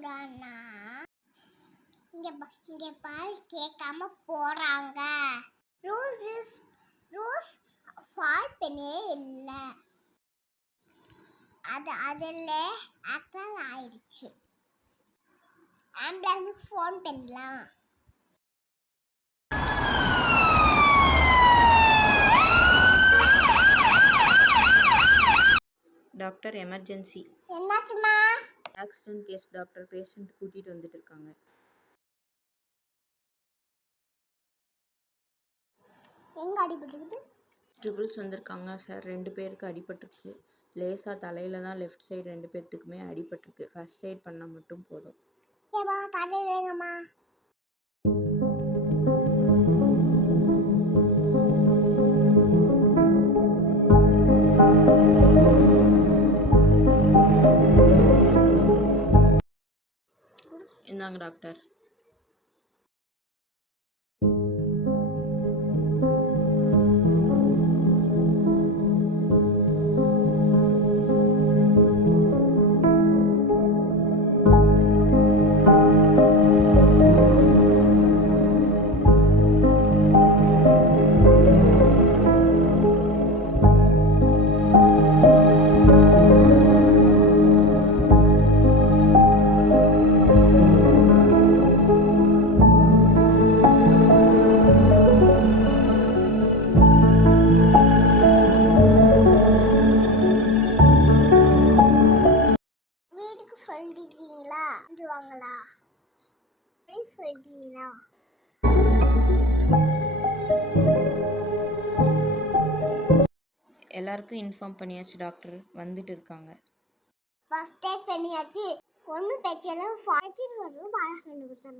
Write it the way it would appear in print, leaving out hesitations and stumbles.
கூடாதுன்னா இங்க பாரு கேட்காம போறாங்க. ரூஸ் ஃபால் பண்ணே இல்ல. அதுல ஆக்சிடென்ட் ஆயிடுச்சு. ஆம்புலன்ஸுக்கு ஃபோன் பண்ணலாம். Doctor emergency. என்னாச்சுமா? Accident case doctor. பேஷண்ட் கூட்டிட்டு வந்துட்டு இருக்காங்க. எங்க அடிபட்டுருக்குது? ட்ரிபிள்ஸ் வந்திருக்காங்க சார். 2 பேருக்கு அடிபட்டிருக்கு. லேசா தலையில தான் லெஃப்ட் சைடு 2 பேர்த்துக்குமே அடிபட்டிருக்கு. ஃபர்ஸ்ட் எய்ட் பண்ணா மட்டும் போதும். ஏமா கடையிலங்கம்மா. இந்தாங்க டாக்டர். வீட்டுக்கு சொல்லிட்டீங்களா? வாங்களா சொல்லிட்டீங்களா? எல்லாருக்கும் இன்ஃபார்ம் பண்ணியாச்சு டாக்டர். வந்துட்டு இருக்காங்க. ஃபர்ஸ்ட் எய்ட் பண்ணியாச்சு. ஒன்றும் பிரச்சனை. ஃபார்ட்டி வரும். வாழை கண்டு கொடுத்துடலாம்.